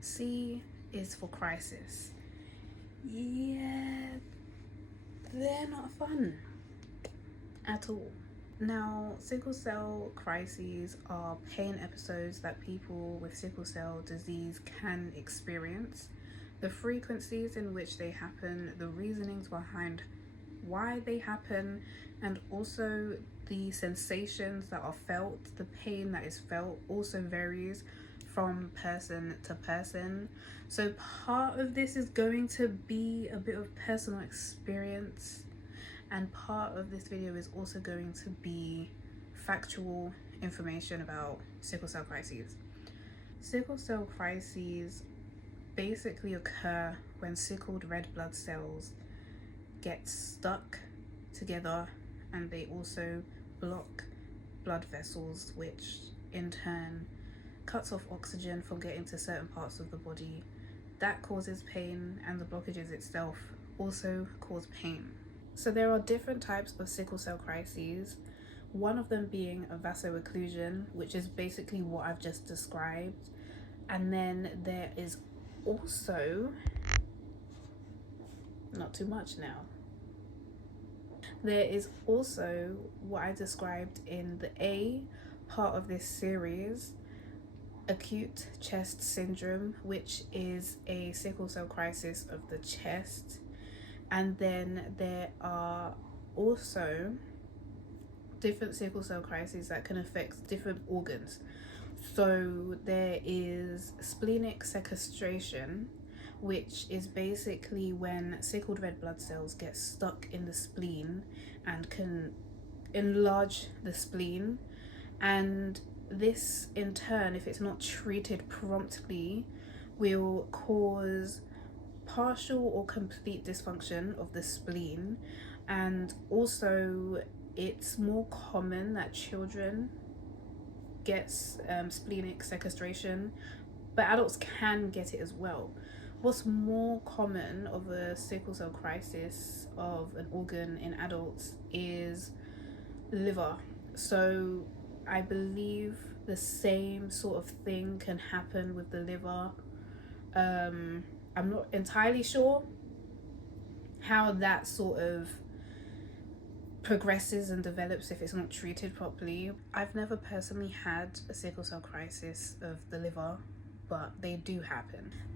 C is for crisis. Yeah, they're not fun at all. Now, sickle cell crises are pain episodes that people with sickle cell disease can experience. The frequencies in which they happen, the reasonings behind why they happen, and also the sensations that are felt, the pain that is felt also varies from person to person. So part of this is going to be a bit of personal experience, and part of this video is also going to be factual information about sickle cell crises. Sickle cell crises basically occur when sickled red blood cells get stuck together, and they also block blood vessels, which in turn cuts off oxygen from getting to certain parts of the body. That causes pain, and the blockages itself also cause pain. So there are different types of sickle cell crises, one of them being a vaso-occlusion, which is basically what I've just described. And then there is also, not too much now, there is also what I described in the A part of this series, acute chest syndrome, which is a sickle cell crisis of the chest. And then there are also different sickle cell crises that can affect different organs. So there is splenic sequestration, which is basically when sickled red blood cells get stuck in the spleen and can enlarge the spleen. And this in turn, if it's not treated promptly, will cause partial or complete dysfunction of the spleen. And also it's more common that children get splenic sequestration, but adults can get it as well. What's more common of a sickle cell crisis of an organ in adults is liver. So I believe the same sort of thing can happen with the liver. I'm not entirely sure how that sort of progresses and develops if it's not treated properly. I've never personally had a sickle cell crisis of the liver, but they do happen.